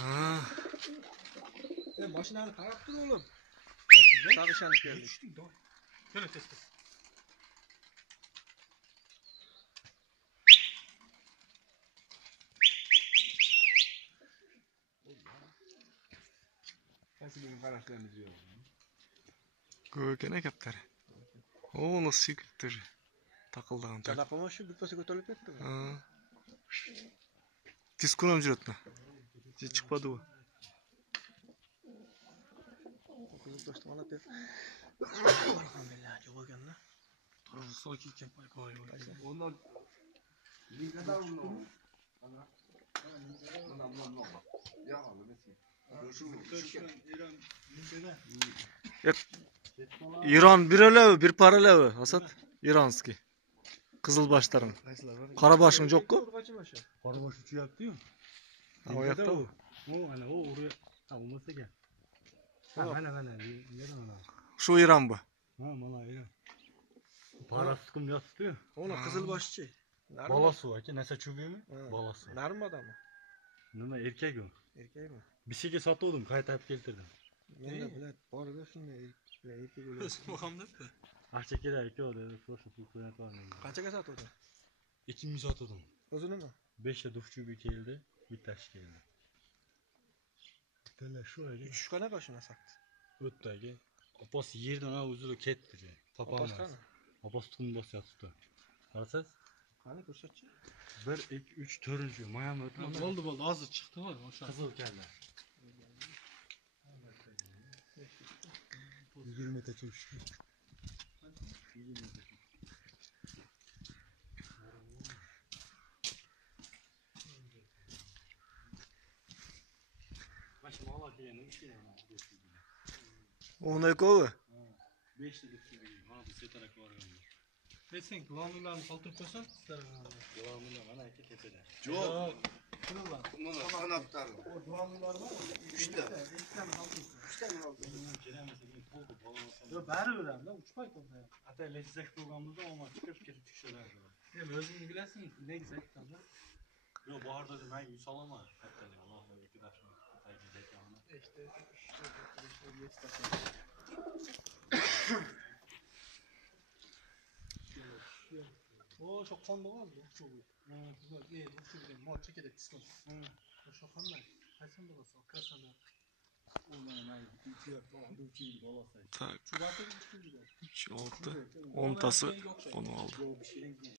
Ha. Sen maşinanı kararttın oğlum. Sarışanlık geldi. Şöyle tez tez. Nasıl benim karakterimiz yok. Gökene kaptare. O nasıl yıkıktır? Takıldığın tak. Çanapama şu bütpesi götürülüp gitti mi? Ha. Tez kunam jüretme. Çıkmadı o. Kızım dostum ana tez. Alhamdulillah çok olgan. Soki kempay koy. Onlar ne kadar mı? İran bir ölevi, bir paralevi. Hasat. İranski. Kızılbaşların. Karabaşın yok ku? Karabaş uçu yaptı ya. O yakta bu. O ana o oraya alması gel. Ha ana nereden ana? Şu İran bu. Ha mala ya. Para sıkım yattı ya. Ona kızılbaşçı. Balası var ki nese çubuğu mu? Balası. Narım adamı. Nima erkek o. Erkek mi? Bir şeyge satıyordum, kaytayıp geltirdim. Ben de bilet. Orada şunu erkek öyle. Bakalım da. Ahça kerak o dedi. Sosu pulkuyat var. Kaça satıyordun? 2000 satıyordum. Özünü mü? 5'e dufçu bir geldi, bir taş geldi. Böyle şöyle. Üç kana kaşına sattı. Ötteki. Apas yerden ha uzulu ketdi. Tapamaz. Başka ne? Apas tumbas yattı. Qarasaz? Hani ko'rsatchi? 1, 2, 3, 4. Mayam o'tdi. Bo'ldi, hozir chiqdi var o'sha. Qizil kalla. 20 tacha uçtu. Başı mala diyene 3 tane var. Onu kovu. 5 de dufçu bir. Hadi setarak var galiba. Desang, longlarni qoldirib qo'ysan, sizlar. Yalanını bana iki tepede. Yo'q. Qilinglar. Mana kanatlar. O longlar bor. 3ta. Yo, bari o'randa, uchmaydi unda. Hatta lezzet programımızda olmaz. Çıkıp kesip çıkışırlar. Hem o'zing bilasan, ne exactda. Yo bu arada ben yüz alamam. Hatta ne Allah'la bir daha şunu takip edecek yani. İşte o şu qonda oldu, uçuğu. Güzel, iyi, uçuğu. Mo çekerek çıkın. Şu qonda. Qaysan bo'lasa, krasanlar. Ondan ben iki yapma. Duvçu gibi olasaydı. Tak. Çubatı uçuğu. 3, 6, 10 tası onu aldı. Yo bir şeyin